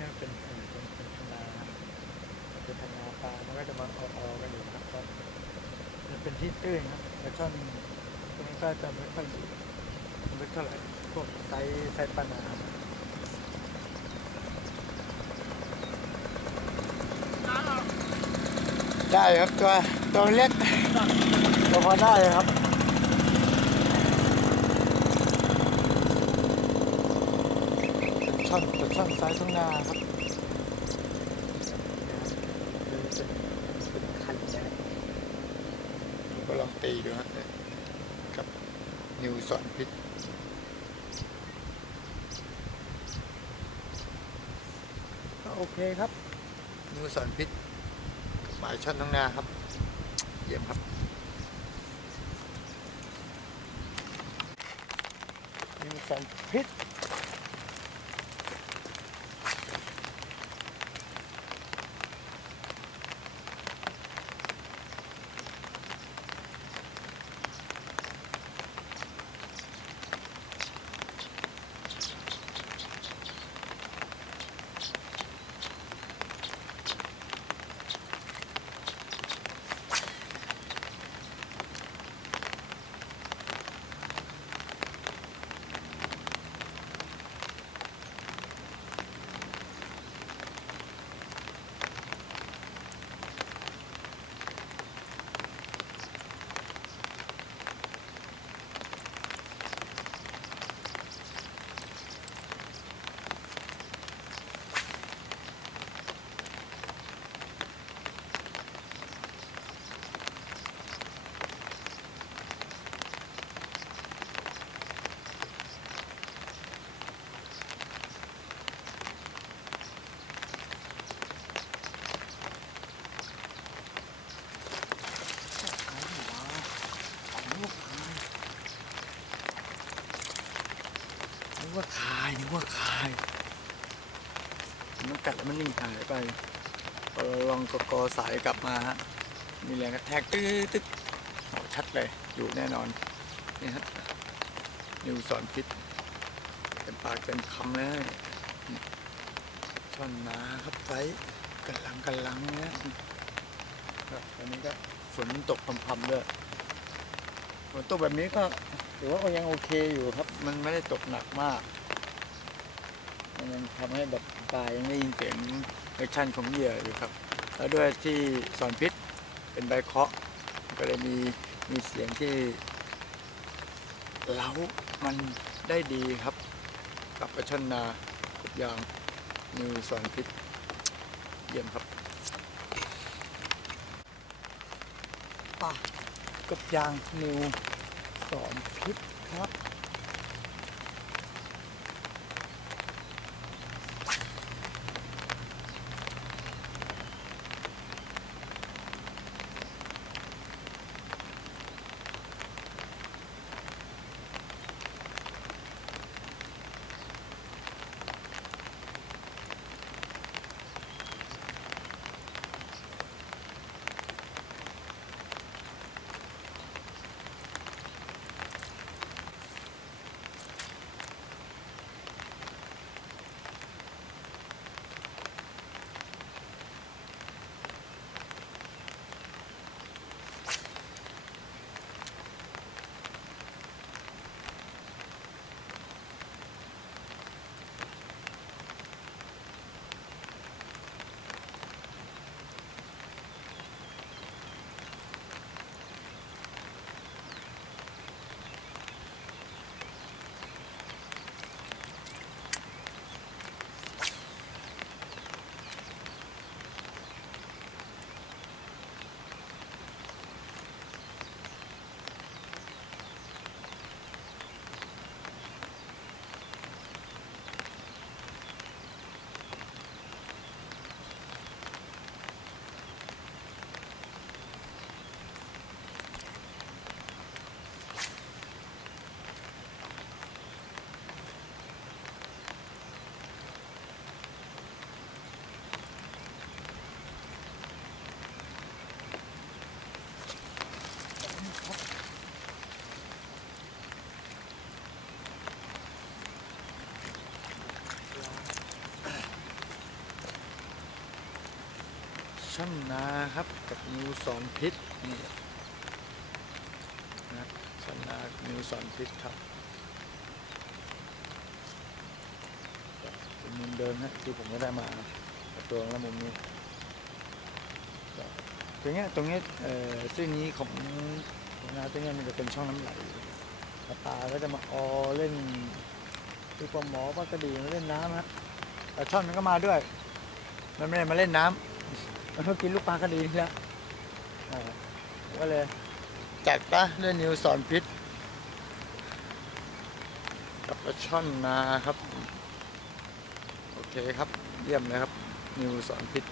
นี้มันเป็นธนาเป็นธนาปลามันก็จะมาออกันอยู่นะครับมันเป็นที่ตื้นครับปลาช่อนตรงนี้ก็จะไม่ค่อยอยู่ไม่เท่าไหร่พวกไซส์ปลานาได้ครับตัวเล็กตัวพอได้ครับปลาช่อนไซส์ทุ่งนาครับเป็นคันนะก็ลองตีดูครับกับนิวสอนพิษก็โอเคครับนิวสอนพิษกับหมายช่อนทุ่งนาครับเยี่ยมครับนิวสอนพิษนึกว่าคายมันกัดแล้วมันนิ่งหายไปพอเราลองกอสายกลับมาฮะมีแรงกระแทกตึ๊ดชัดเลยอยู่แน่นอนนี่ฮะนิวสอนพิษเต็มปากเต็มคำเลยช่อนนาครับไซส์กันลังเนี่ยครับตอนนี้ก็ฝนตกพรำๆด้วยฝนตกแบบนี้ก็ถือว่าก็ยังโอเคอยู่ครับมันไม่ได้ตกหนักมากมันยังทำให้แบบปลายังได้ยินเสียงแอคชั่นของเหยื่ออยู่ครับแล้วด้วยที่สอนพิษเป็นใบเคาะก็เลยมีเสียงที่เล้ามันได้ดีครับกับปลาช่อนนากับยางนิวสอนพิษเยี่ยมครับปลากับยางนิวสอนพิษครับ ช่อนนาครับกับนิวสอนพิษนี่นะช่อนนานิวสอนพิษครับเป็นมุมเดิมนะที่ผมก็ได้มาตัวแล้วมุมนี้ตรงนี้ซึ่งนี้ของนาตรงนี้มันจะเป็นช่องน้ำไหลปลาก็จะมาเล่นคือปลาหมอปลากระดีมาเล่นน้ำฮะแต่ช่อนมันก็มาด้วยมันไม่ได้มาเล่นน้ำมันก็กินลูกปลากระดีนี่แหละก็เลยจัดปะเล่นนิวสอนพิษกับปลาช่อนนาครับโอเคครับเยี่ยมเลยครับนิวสอนพิษ